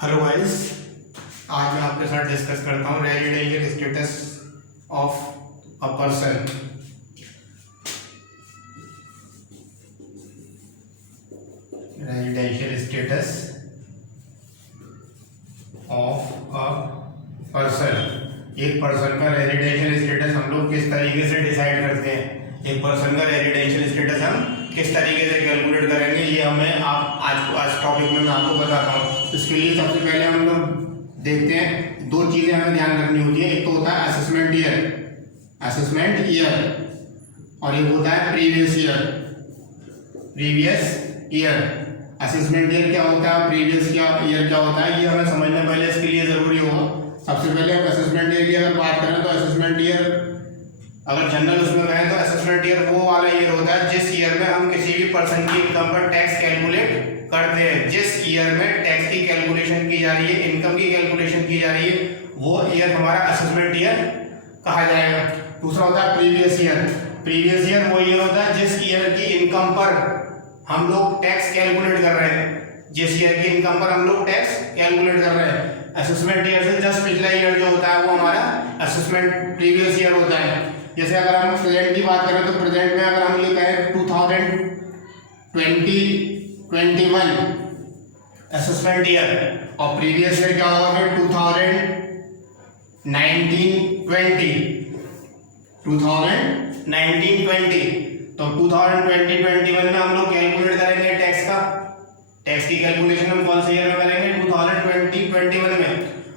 Hello guys, आज मैं आपके साथ डिस्कस करता हूँ residential status of a person. Residential status of a person. एक पर्सन का रेजिडेंशियल स्टेटस हम लोग किस तरीके से डिसाइड करते हैं, एक पर्सन का रेजिडेंशियल स्टेटस हम किस तरीके से कैलकुलेट करेंगे, ये हमें आज टॉपिक में मैं आपको बताता हूँ। इसके लिए सबसे पहले हम लोग देखते हैं, दो चीज़ें हमें ध्यान रखनी होती है। एक तो होता है असेसमेंट ईयर और एक होता है प्रीवियस ईयर। असेसमेंट ईयर क्या होता है, प्रीवियस ईयर क्या होता है, ये हमें समझना पहले इसके लिए ज़रूरी होगा। सबसे पहले हम असेसमेंट ईयर की अगर बात करें तो असेसमेंट ईयर अगर जनरल उसमें कहें तो असेसमेंट ईयर वो वाला ईयर होता है जिस ईयर में हम किसी भी पर्सन की इनकम पर टैक्स कैलकुलेट करते हैं। जिस ईयर में टैक्स की कैलकुलेशन की जा रही है, इनकम की कैलकुलेशन की जा रही है, वो ईयर हमारा असेसमेंट ईयर कहा जाएगा। दूसरा होता है प्रीवियस ईयर वो ईयर होता है जिस ईयर की इनकम पर हम लोग टैक्स कैलकुलेट कर रहे हैं, जिस ईयर की इनकम पर हम लोग टैक्स कैलकुलेट कर रहे हैं। असेसमेंट ईयर से जस्ट पिछला ईयर जो होता है वो हमारा असेसमेंट प्रीवियस ईयर होता है। जैसे अगर हम प्रेजेंट की बात करें तो प्रेजेंट में अगर हम ये कहें 2021 असेसमेंट ईयर और प्रीवियस ईयर क्या होगा फिर 2019-20 तो 2020-21 में हम लोग कैलकुलेट करेंगे टैक्स की कैलकुलेशन हम कौन से ईयर में करेंगे 2020-21 में,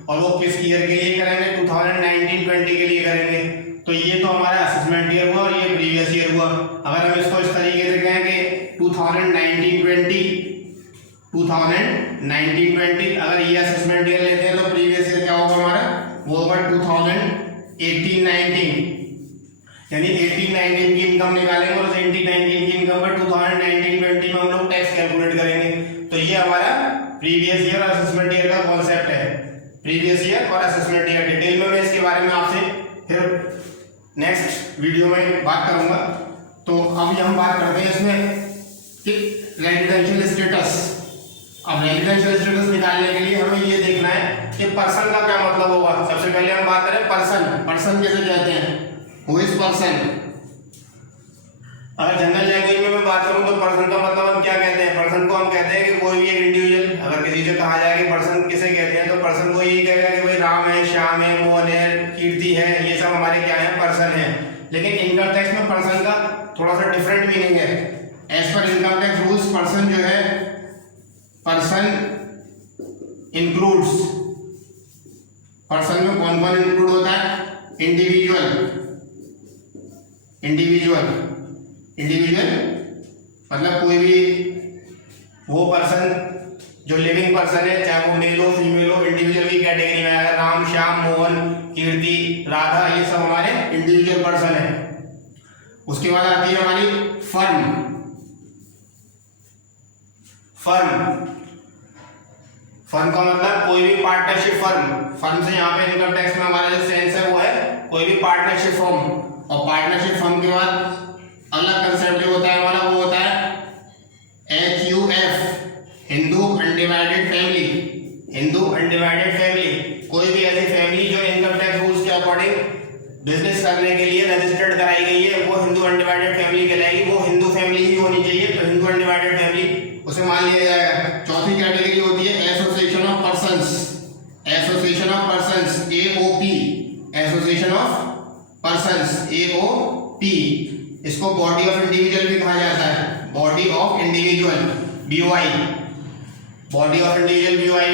और वो किस ईयर के लिए करेंगे 2019-20 के लिए करेंगे। तो ये तो हमारा असेसमेंट ईयर हुआ और ये प्रीवियस ईयर हुआ। अगर हम इसको इस तरीके से कहें कि 2019-20 अगर ये असेसमेंट ईयर लेते हैं तो प्रीवियस ईयर क्या होगा हमारा, वो होगा 2018-19 यानी 18-19 की इनकम निकालेंगे और 18-19 की इनकम पर 2019-20 में हम लोग टैक्स कैलकुलेट करेंगे। तो ये हमारा प्रीवियस ईयर और असेसमेंट ईयर का कॉन्सेप्ट है। प्रीवियस ईयर और असेसमेंट ईयर डिटेल में मैं इसके बारे में आपसे फिर नेक्स्ट वीडियो में बात करूंगा। तो अभी हम बात करते हैं इसमें कि रेजिडेंशियल स्टेटस। अब रेजिडेंशियल स्टेटस निकालने के लिए हमें ये देखना है कि पर्सन का क्या मतलब होगा। सबसे पहले हम बात करें पर्सन कैसे कहते हैं, हु इज पर्सन। अगर जनरल लैंग्वेज में मैं बात करूं तो पर्सन का मतलब हम क्या कहते हैं, पर्सन को हम कहते हैं कि कोई भी एक इंडिविजुअल। अगर किसी से कहा जाए कि पर्सन किसे कहते हैं तो पर्सन को यही कहेगा कि भाई राम है, श्याम है, मोहन है, कीर्ति है, ये सब हमारे क्या है, पर्सन है। लेकिन इनकम टैक्स में पर्सन का थोड़ा सा डिफरेंट मीनिंग है। As per income tax rules person जो है, पर्सन इंक्लूड्स, पर्सन में कौन कौन इंक्लूड होता है, इंडिविजुअल मतलब कोई भी वो पर्सन जो लिविंग पर्सन है, चाहे वो मेल हो फीमेल हो, इंडिविजुअल की कैटेगरी में आएगा। राम, श्याम, मोहन, कीर्ति, राधा, ये सब हमारे इंडिविजुअल पर्सन है। उसके बाद आती है हमारी फर्म का मतलब कोई भी पार्टनरशिप फर्म से यहाँ पे इनकम टैक्स में हमारा जो सेंस है वो है कोई भी पार्टनरशिप फर्म। और पार्टनरशिप फर्म के बाद अगला कंसेप्ट जो होता है हमारा वो होता है HUF, हिंदू अनडिवाइडेड फैमिली। कोई भी ऐसी फैमिली जो इनकम टैक्स रूल्स के अकॉर्डिंग बिजनेस करने के लिए रजिस्टर्ड कराई गई है वो हिंदू अनडिवाइडेड फैमिली कहलाएगी। वो हिंदू फैमिली ही होनी चाहिए, तो हिंदू अनडिवाइडेड फैमिली उसे मान लिया जाएगा। चौथी कैटेगरी होती है एसोसिएशन ऑफ पर्संस, AOP। इसको बॉडी ऑफ इंडिविजुअल भी कहा जाता है, बॉडी ऑफ इंडिविजुअल BOI भी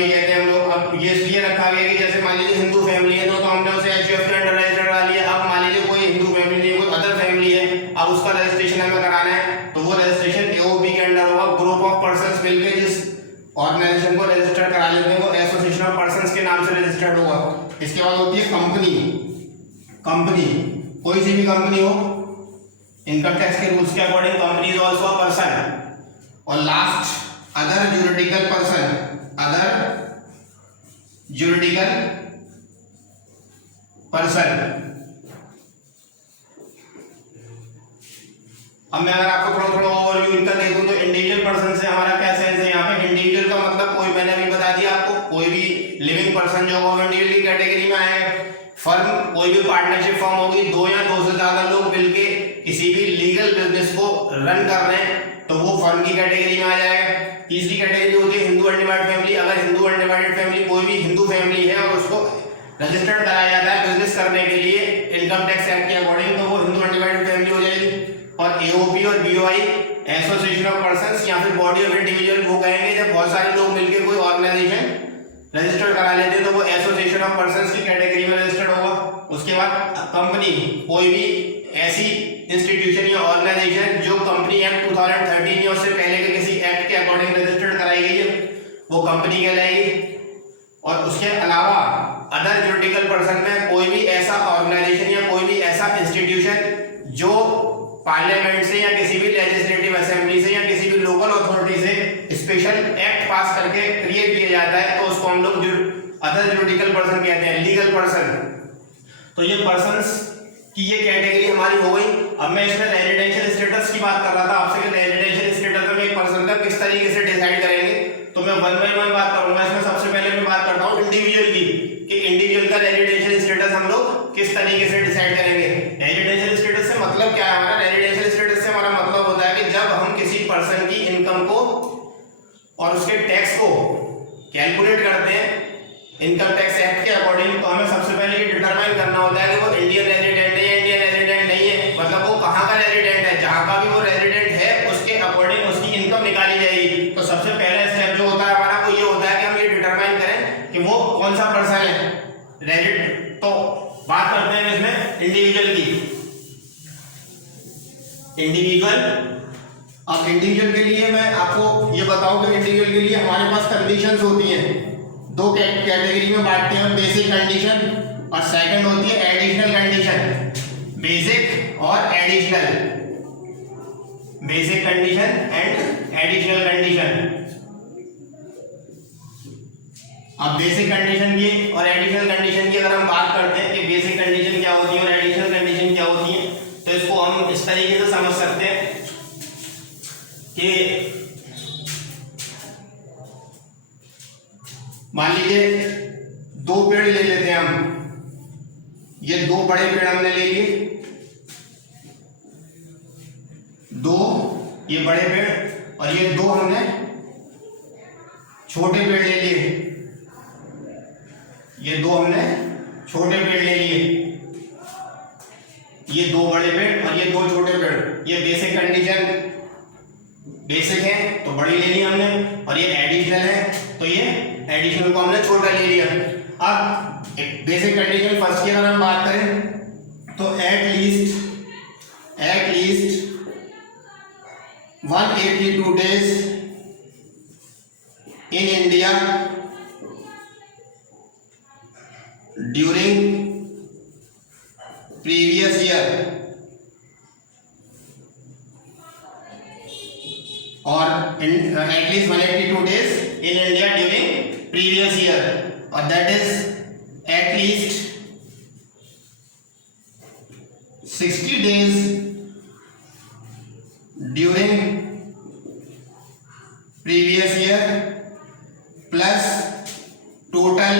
कहते हैं हम लोग। अब ये इसलिए रखा गया कि जैसे मान लीजिए हिंदू फैमिली है तो हमने उसे HUF के अंडर रजिस्टर करा लिया। अब मान लीजिए कोई हिंदू फैमिली नहीं, कोई अदर फैमिली है, अब उसका रजिस्ट्रेशन हमें कराना है तो वो रजिस्ट्रेशन AOP के अंडर होगा। ग्रुप ऑफ पर्संस मिलकर जिस ऑर्गेनाइजेशन को रजिस्टर करा लेते हैं वो एसोसिएशन ऑफ पर्संस के नाम से रजिस्टर्ड होगा। इसके बाद होती है कंपनी। कोई सी भी कंपनी हो, इनकम टैक्स के रूल्स के according company is also a person. और लास्ट अदर ज्यूरिडिकल पर्सन। अब मैं अगर आपको थोड़ा ओवरव्यू इनका दे दूं तो इंडिविजुअल पर्सन से हमारा क्या सेंस है। यहाँ पे इंडिविजुअल का मतलब कोई, मैंने अभी बता दिया आपको, कोई भी पर्सन जो होगा इंडिविजुअल की कैटेगरी में आएगा। फर्म कोई भी पार्टनरशिप फर्म होगी, 2 या 2 से ज्यादा लोग मिलके किसी भी लीगल बिजनेस को रन कर रहे हैं तो वो फर्म की कैटेगरी में आ जाएगा। तीसरी कैटेगरी होती है हिंदू अनडिवाइडेड फैमिली। अगर हिंदू अनडिवाइडेड फैमिली कोई भी हिंदू फैमिली है और उसको रजिस्टर्ड कराया जाता है बिजनेस करने के लिए इनकम टैक्स एक्ट के अकॉर्डिंग, तो वो हिंदू अनडिवाइडेड फैमिली हो जाएगी। और एओपी और बीओआई एसोसिएशन ऑफ पर्संस या फिर बॉडी ऑफ इंडिविजुअल, वो कहेंगे जब बहुत सारे लोग मिलकर कोई ऑर्गेनाइजेशन रजिस्टर्ड करा लेते हैं तो वो एसोसिएशन ऑफ पर्संस की कैटेगरी में रजिस्टर्ड होगा। उसके बाद कंपनी, कोई भी ऐसी इंस्टीट्यूशन या ऑर्गेनाइजेशन जो कंपनी एक्ट 2013 या उससे पहले के किसी एक्ट के अकॉर्डिंग रजिस्टर्ड कराई गई है वो कंपनी कहलाएगी। और उसके अलावा अदर ज्यूरिडिकल पर्सन में कोई भी ऐसा ऑर्गेनाइजेशन या कोई भी ऐसा इंस्टीट्यूशन जो पार्लियामेंट से या किसी भी लेजिस्लेटिव असेंबली से या किसी भी लोकल अथॉरिटी से स्पेशल एक्ट पास करके क्रिएट किया जाता है तो उसको हम लोग अदर ज्यूरिडिकल पर्सन कहते हैं, लीगल पर्सन। तो ये पर्संस की ये कैटेगरी हमारी हो गई। अब मैं इसमें रेजिडेंशियल स्टेटस की बात कर रहा था आपसे कि रेजिडेंशियल स्टेटस में एक पर्सन का किस तरीके से डिसाइड करेंगे, तो मैं 1 बाय 1 बात करूंगा। इसमें सबसे पहले मैं बात करता हूँ इंडिविजुअल की, कि इंडिविजुअल का रेजिडेंशियल स्टेटस हम लोग किस तरीके से डिसाइड करेंगे। रेजिडेंशियल स्टेटस से मतलब क्या है हमारा? रेजिडेंशियल स्टेटस से हमारा मतलब होता है कि जब हम किसी पर्सन की इनकम को और उसके टैक्स को कैलकुलेट करते हैं इनकम टैक्स एक्ट के अकॉर्डिंग, तो हमें सबसे पहले ये डिटरमाइन करना होता है कि वो इंडियन रेजिडेंट है या इंडियन रेजिडेंट नहीं है, मतलब वो कहाँ का रेजिडेंट है। जहाँ का भी वो रेजिडेंट है उसके अकॉर्डिंग उसकी इनकम निकाली जाएगी। तो सबसे पहला स्टेप जो होता है हमारा वो ये होता है कि हम ये डिटरमाइन करें कि वो कौन सा पर्सन है रेजिडेंट। तो बात करते हैं इसमें इंडिविजुअल की। इंडिविजुअल, अब इंडिविजुअल के लिए मैं आपको ये बताऊं कि इंडिविजुअल के लिए हमारे पास कंडीशंस होती हैं। 2 कैटेगरी में बांटते हैं, बेसिक कंडीशन और सेकंड होती है एडिशनल कंडीशन। बेसिक और additional, basic condition and additional condition. अब बेसिक कंडीशन की और एडिशनल कंडीशन की अगर हम बात करते हैं कि बेसिक कंडीशन क्या होती है और एडिशनल कंडीशन क्या होती है, तो इसको हम इस तरीके से समझ सकते हैं कि मान लीजिए 2 पेड़ ले लेते हैं हम। ये 2 बड़े पेड़ हमने ले लिए, 2 ये बड़े पेड़ और ये 2 हमने छोटे पेड़ ले लिए। ये 2 हमने छोटे पेड़ ले लिए, ये 2 बड़े पेड़ और ये 2 छोटे पेड़। ये बेसिक कंडीशन, बेसिक है तो बड़ी ले ली हमने, और ये एडिशनल है तो ये एडिशनल को हमने छोटा ले लिया। अब बेसिक कंडीशन फर्स्ट की अगर हम बात करें तो at least 182 days in India during previous year, or at least 182 days in India during previous year, or that is at least 60 days during previous year plus total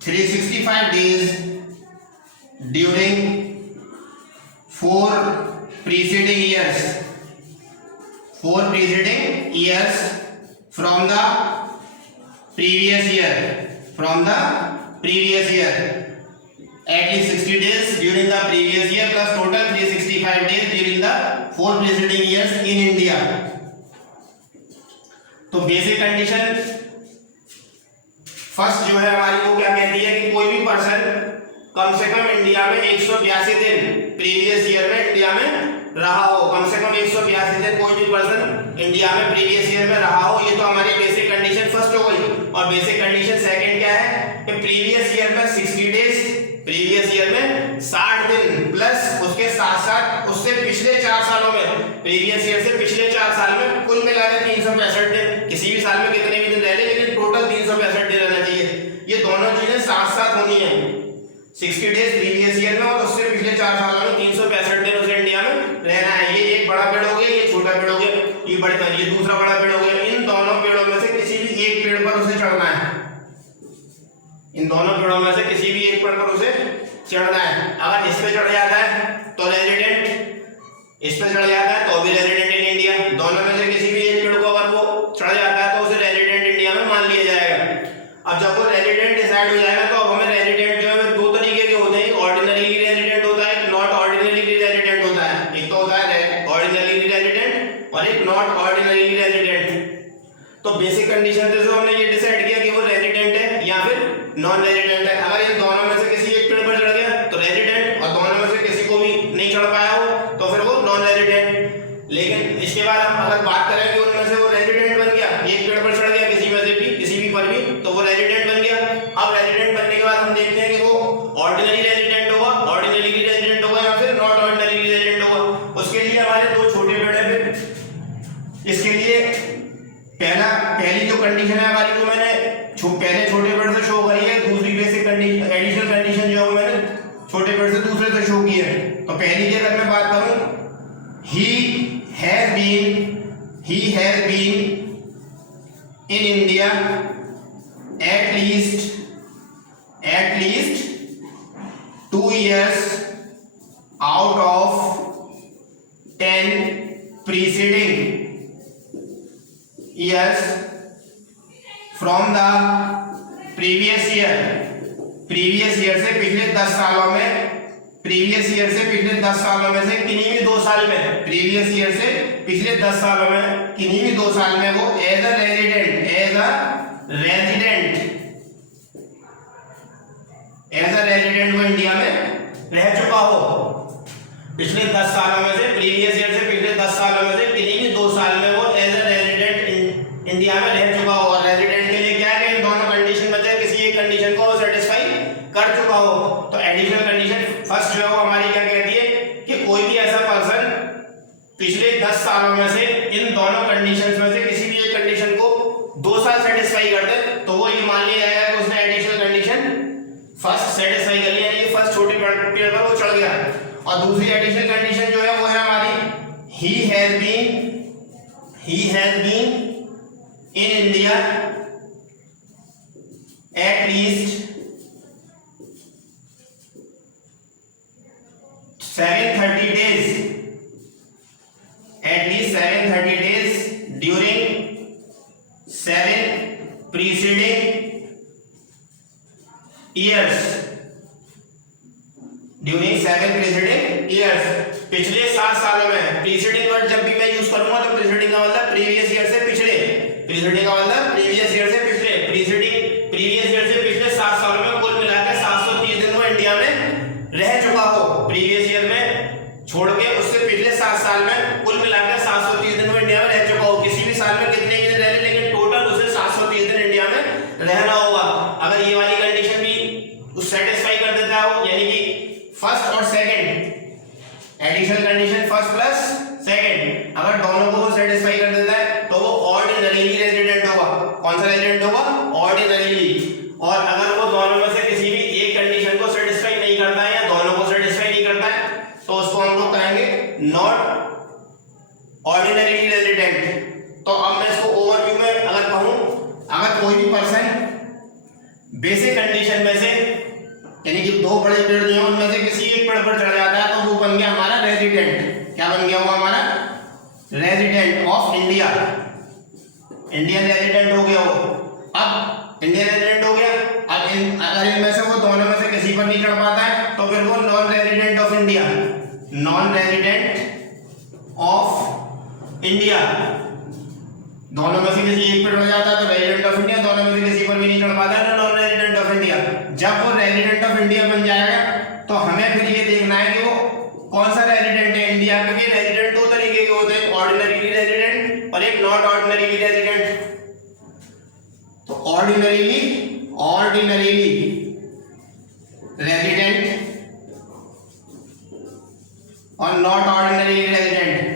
365 days during 4 preceding years from the previous year, at least 60 days during the previous year plus total 365 days during the 4 preceding years in India। तो basic condition first जो है हमारी वो क्या कहती है कि कोई भी पर्सन कम से कम इंडिया में 182 दिन प्रीवियस ईयर में इंडिया में रहा हो। कम से कम 182 दिन कोई भी पर्सन इंडिया में प्रीवियस ईयर में रहा हो। ये तो हमारी बेसिक कंडीशन फर्स्ट हो गई। और बेसिक कंडीशन सेकंड क्या है कि प्रीवियस ईयर में 60 डेज, प्रीवियस ईयर में 60 दिन प्लस उसके साथ साथ उससे पिछले 4 सालों में, प्रीवियस ईयर से पिछले 4 साल में कुल मिलाकर 365 दिन। किसी भी साल में कितने भी दिन रह ले लेकिन टोटल 365 दिन रहना चाहिए। ये दोनों चीजें साथ साथ होनी है। 60 डेज प्रीवियस ईयर में और उससे पिछले 4 सालों में 365 दिन उसे इंडिया में रहना है। ये एक बड़ा पेड़ हो गया, ये छोटा पेड़ हो गया, ये दूसरा बड़ा पेड़ हो गया। इन दोनों पेड़ों में से किसी भी एक पेड़ पर इन दोनों पेड़ों में से किसी भी एक पेड़ पर उसे चढ़ना है। अगर इस पे चढ़ जाता है तो रेजिडेंट, इस पे चढ़ जाता है तो भी रेजिडेंट इन इंडिया। दोनों में से किसी भी एक पेड़ को अगर वो चढ़ जाता है तो उसे रेजिडेंट इंडिया में मान लिया जाएगा। अब जब वो रेजिडेंट डिसाइड हो जाएगा तो अब हमें रेजिडेंट जो है दो तरीके के होते हैं, ऑर्डिनरी रेजिडेंट होता है, नॉट ऑर्डिनरी रेजिडेंट होता है। एक तो होता है ऑर्डिनरी रेजिडेंट और एक नॉट ऑर्डिनरी रेजिडेंट। तो बेसिक कंडीशन से हमने ये डिसाइड किया कि वो रेजिडेंट है या फिर नॉन रेजिडेंट है। अगर इन दोनों में से किसी एक पेड़ पर चढ़ गया तो रेजिडेंट, और दोनों में से किसी को भी नहीं चढ़ पाया हो तो फिर वो नॉन रेजिडेंट। लेकिन इसके बाद हम अगर बात करें कि उनमें से वो रेजिडेंट बन गया, एक पेड़ पर चढ़ गया किसी में से भी, किसी भी पर भी, तो वो रेजिडेंट बन गया। अब रेजिडेंट बनने के बाद हम देखते हैं कि वो ऑर्डिनरी रेजिडेंट होगा, ऑर्डिनरी रेजिडेंट होगा या फिर नॉट ऑर्डिनरी रेजिडेंट होगा। उसके लिए हमारे दो छोटे पेड़ है। फिर इसके लिए पहली जो कंडीशन है हमारी, वो मैंने पहले छोटे पेड़ से शो करी है। दूसरी बेसिक कंडीशन, एडिशनल कंडीशन जो है मैंने छोटे पेड़ से दूसरे से शो की है। तो पहली की अगर मैं बात करूं, he has been in India at least 2 years out of 10 preceding years from the previous year से पिछले 10 सालों में, प्रीवियस ईयर से पिछले 10 सालों में से किन्हीं भी 2 साल में, प्रीवियस ईयर से पिछले 10 सालों में किन्हीं भी 2 साल में वो एज अ रेजिडेंट वो इंडिया में रह चुका हो। पिछले 10 सालों में से, प्रीवियस ईयर से पिछले 10 सालों में से किन्हीं भी 2 साल में वो एज अ रेजिडेंट इंडिया में रह चुका हो। और रेजिडेंट के लिए क्या है कि इन दोनों कंडीशन में से किसी एक कंडीशन को सेटिस्फाई कर चुका हो। तो एडिशनल कंडीशन फर्स्ट जो है वो हमारी क्या कहती है कि कोई भी ऐसा पर्सन पिछले 10 सालों में से इन दोनों कंडीशंस में से किसी भी एक कंडीशन को 2 साल सेटिस्फाई कर दे तो वो ये मान लिया जाएगा कि उसने एडिशनल कंडीशन फर्स्ट सेटिस्फाई कर लिया, यानी फर्स्ट छोटी पेड़ पर वो चढ़ गया। और दूसरी एडिशनल कंडीशन जो है वो है हमारी he has been in India at least 730 days during 7 preceding years, पिछले 7 सालों में। प्रीसीडिंग वर्ड जब भी मैं यूज करूंगा तो प्रीसीडिंग का मतलब प्रीवियस ईयर से पिछले, प्रीसीडिंग का मतलब प्रीवियस ईयर से पिछले, प्रीवियस ईयर से पिछले 7 सालों में कुल मिलाकर 730 दिन वो इंडिया में रह चुका हो। प्रीवियस ईयर में छोड़ के उससे पिछले 7 साल में कुल मिलाकर 730 दिन वो इंडिया में रह चुका हो। किसी भी साल में कितने दिन रह ले, लेकिन टोटल उसे 730 दिन इंडिया में रहना होगा। अगर ये वाली कंडीशन भी उस सेटिस्फाई कर देता हो, यानी कि फर्स्ट और second, additional condition first plus second, अगर दोनों को सेटिस्फाई कर देता है तो वो ऑर्डिनरीली रेजिडेंट होगा। कौन सा रेजिडेंट होगा? ऑर्डिनरीली। और अगर वो दोनों में से किसी भी एक कंडीशन को सेटिस्फाई नहीं करता है या दोनों को सेटिस्फाई नहीं करता है तो उसको हम लोग कहेंगे नॉट ऑर्डिनरीली रेजिडेंट। तो अब मैं इसको ओवरव्यू में अगर कहूं, अगर कोई भी पर्सन बेसिक कंडीशन में से, यानी कि 2 बड़े पेड़ दिए उनमें से किसी एक पेड़ पर चढ़ जाता है तो वो बन गया हमारा रेजिडेंट। क्या बन गया वो हमारा? Resident of India, Indian resident हो गया वो। अब इंडियन रेजिडेंट हो गया। अब अगर इनमें से वो दोनों में से किसी पर नहीं चढ़ पाता है तो फिर वो non resident of India, non resident of India. दोनों में से किसी एक पर चढ़ जाता है तो रेजिडेंट ऑफ इंडिया, दोनों में से किसी पर भी नहीं चढ़ पाता है तो नॉन रेजिडेंट ऑफ इंडिया। जब वो रेजिडेंट ऑफ इंडिया बन जाएगा तो हमें फिर ये देखना है कि वो कौन सा रेजिडेंट है इंडिया, क्योंकि रेजिडेंट 2 तरीके के होते हैं, ऑर्डिनरी रेजिडेंट और एक नॉट ऑर्डिनरी रेजिडेंट। तो ऑर्डिनरीली रेजिडेंट और not ordinary resident.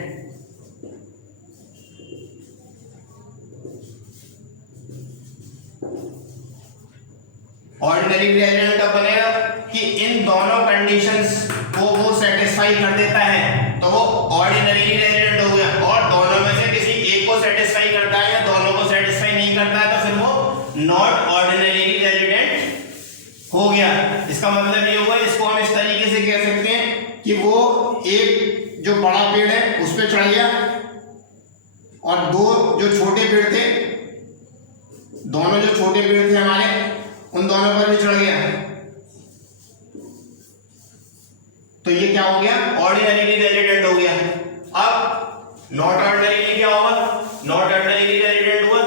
Ordinary resident कब बनेगा कि इन दोनों कंडीशंस को वो सेटिस्फाई कर देता है तो वो ऑर्डिनरी रेजिडेंट हो गया। और दोनों में से किसी एक को सेटिस्फाई करता है या दोनों को सेटिस्फाई नहीं करता है तो फिर वो नॉट ऑर्डिनरी रेजिडेंट इसका मतलब ये हुआ, इसको हम इस तरीके से कह सकते हैं कि वो एक जो बड़ा पेड़ है उस पर चढ़ गया और दो जो छोटे पेड़ थे, दोनों जो छोटे पेड़ थे हमारे, उन दोनों पर भी चढ़ गया। तो ये क्या हो गया, ऑर्डिनरीली रेजिडेंट हो गया। अब नॉट ऑर्डिनरीली क्या होगा, नॉट ऑर्डिनरीली रेजिडेंट हुआ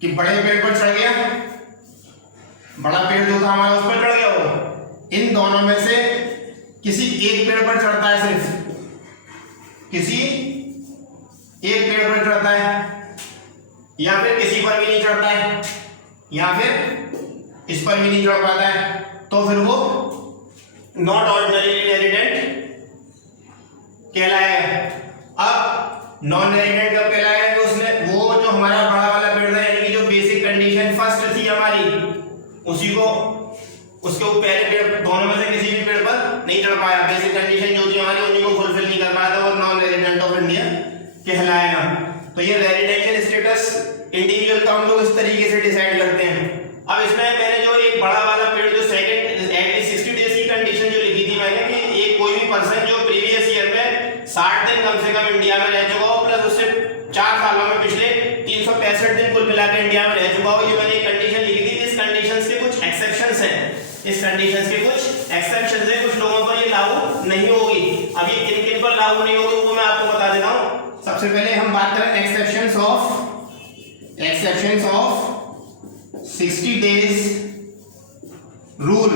कि बड़े पेड़ पर चढ़ गया, बड़ा पेड़ जो था हमारा उस पर चढ़ गया। वो इन दोनों में से किसी एक पेड़ पर चढ़ता है, सिर्फ किसी एक पेड़ पर चढ़ता है, या फिर किसी पर भी नहीं चढ़ता है, या फिर इस पर भी नहीं चढ़ पाता है, तो फिर वो नॉट ऑर्डिनरी रेजिडेंट कहलाएगा। अब नॉन रेजिडेंट कब कहलाएगा, कि उसने वो जो हमारा बड़ा वाला पेड़ था, यानी कि जो बेसिक कंडीशन फर्स्ट थी हमारी, उसी को उसके पहले पेड़ दोनों में से किसी भी पेड़ पर नहीं चढ़ पाया, बेसिक कंडीशन जो थी हमारी उन्हीं को फुलफिल नहीं कर पाया था, और नॉन रेजिडेंट ऑफ इंडिया कहलाएगा। तो ये रेजिडेंशियल स्टेटस इंडिविजुअल का हम लोग इस तरीके से डिसाइड करते हैं। अब इसमें मैंने जो एक बड़ा वाला पेड़ जो सेकंड एटलीस्ट 60 डेज की कंडीशन जो लिखी थी मैंने, कि एक कोई भी पर्सन जो प्रीवियस ईयर में 60 दिन कम से कम इंडिया में रह चुका हो, प्लस उससे 4 सालों में पिछले 365 दिन कुल मिलाकर इंडिया में रह चुका हो, ये मैंने एक कंडीशन लिखी थी। इस कंडीशंस के कुछ एक्सेप्शंस हैं, इस कंडीशंस के कुछ एक्सेप्शंस हैं, कुछ लोगों पर ये लागू नहीं होगी। अब ये किन किन पर लागू नहीं होगी वो मैं आपको बता देता हूँ। सबसे पहले हम बात करें एक्सेप्शंस ऑफ 60 डेज रूल,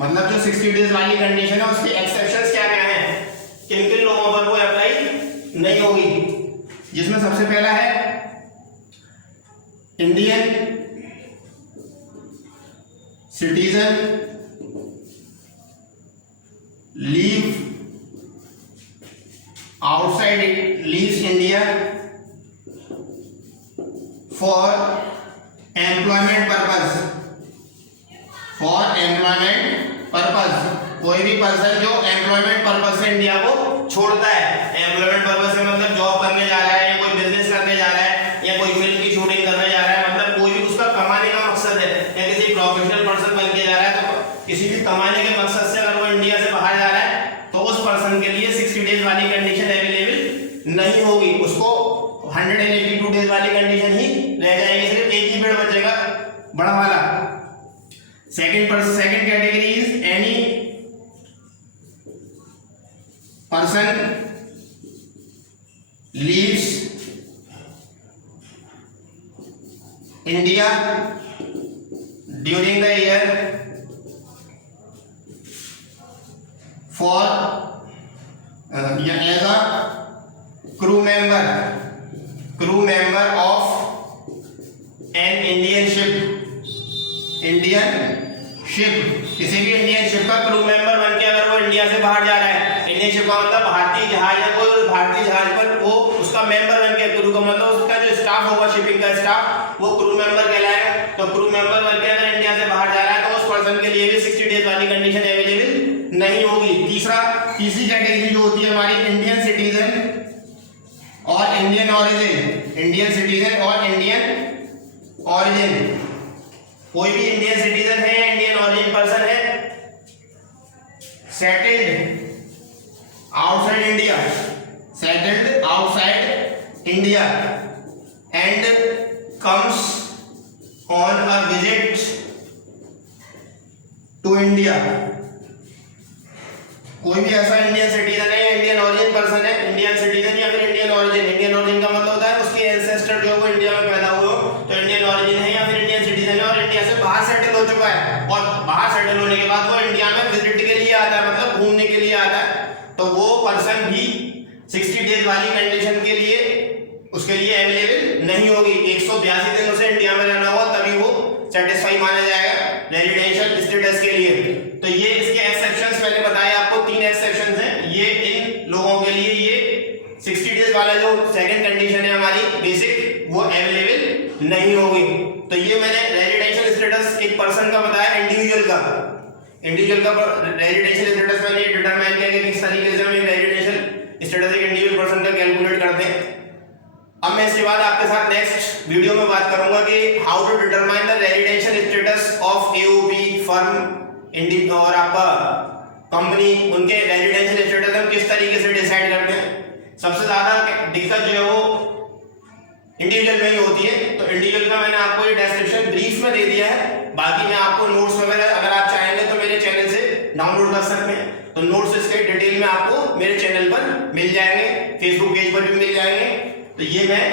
मतलब जो 60 डेज वाली कंडीशन है उसके एक्सेप्शंस क्या क्या हैं, किन किन लोगों पर वो अप्लाई नहीं होगी। जिसमें सबसे पहला है Indian citizen leaves India for employment purpose. कोई भी पर्सन जो एम्प्लॉयमेंट पर्पस से इंडिया को छोड़ता है, एम्प्लॉयमेंट पर्पस से मतलब जॉब करने जा रहा है, या कोई बिजनेस करने जा रहा है, या कोई फिल्म की शूटिंग करने जा रहा है, मतलब कोई भी उसका कमाने का मकसद है, या किसी प्रोफेशनल पर्सन बन के जा रहा है, तो किसी भी कमाने के मकसद से अगर वो इंडिया से बाहर जा रहा है तो उस पर्सन के लिए 60 डेज वाली कंडीशन अवेलेबल नहीं होगी, उसको 182 डेज वाली कंडीशन ही रह जाएगी, सिर्फ एक ही पेड़ बचेगा बड़ा वाला। Second category is any person leaves India during the year for as a crew member of an Indian ship, किसी भी इंडियन शिप का क्रू मेंबर बन के अगर वो इंडिया से बाहर जा रहा है, इंडियन शिप का मतलब भारतीय जहाज है, कोई भारतीय जहाज पर वो उसका मेंबर बन के, क्रू का मतलब उसका जो स्टाफ होगा, शिपिंग का स्टाफ, वो क्रू मेंबर कहलाएगा। तो क्रू मेंबर बन के अगर इंडिया से बाहर जा रहा है तो उस पर्सन के लिए भी 60 डेज वाली कंडीशन अवेलेबल नहीं होगी। तीसरी कैटेगरी जो होती है हमारी इंडियन सिटीजन और इंडियन ओरिजिन। कोई भी इंडियन सिटीजन है या इंडियन ओरिजिन पर्सन है, settled outside India and comes on a visit to India. कोई भी ऐसा इंडियन सिटीजन है या इंडियन ओरिजिन पर्सन है, इंडियन सिटीजन या फिर इंडियन ओरिजिन का मतलब होता है उसके एंसेस्टर जो वो इंडिया में पैदा हुए हो, तो इंडियन ओरिजिन है या फिर इंडियन सिटीजन है और इंडिया से बाहर सेटल हो चुका है, और बाहर सेटल होने के बाद वो इंडिया में विजिट के लिए आता है, मतलब घूमने के लिए आता है, तो वो पर्सन भी 60 डेज वाली कंडीशन के लिए उसके लिए अवेलेबल नहीं होगी। 182 दिन उसे इंडिया में रहना होगा तभी वो सेटिस्फाई माना जाएगा रेजिडेंशियल स्टेटस के लिए। तो ये इसके एक्सेप्शंस मैंने बताया आपको, 3 एक्सेप्शंस हैं। ये इन लोगों के लिए ये 60 डेज वाला जो सेकंड कंडीशन है हमारी बेसिक, वो अवेलेबल नहीं होगी। तो ये मैंने रेजिडेंशियल स्टेटस एक पर्सन का बताया, इंडिविजुअल का रेजिडेंशियल स्टेटस मैंने डिटरमाइन किया कि किस तरीके से हम रेजिडेंशियल स्टेटस एक इंडिविजुअल पर्सन का कैलकुलेट करते हैं। अब मैं इसके बाद आपके साथ नेक्स्ट वीडियो में बात करूंगा कि how to determine the residential status of AOP firm और आपका कंपनी, उनके रेजिडेंशियल स्टेटस हम किस तरीके से डिसाइड करते हैं। सबसे ज्यादा दिक्कत जो है वो इंडिविजुअल में ही होती है, तो इंडिविजुअल का मैंने आपको ये डिस्क्रिप्शन ब्रीफ में दे दिया है। बाकी मैं आपको नोट्स वगैरह अगर आप चाहेंगे तो मेरे चैनल से डाउनलोड कर सकते हैं, तो नोट्स इसके डिटेल में आपको मेरे चैनल पर मिल जाएंगे, फेसबुक पेज पर भी मिल जाएंगे। तो ये मैं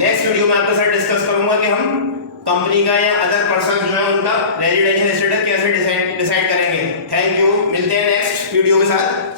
नेक्स्ट वीडियो में आपके साथ डिस्कस करूंगा कि हम कंपनी का या अदर पर्सन जो है उनका रेजिडेंशियल स्टेटस कैसे डिसाइड करेंगे। थैंक यू, मिलते हैं नेक्स्ट वीडियो के साथ।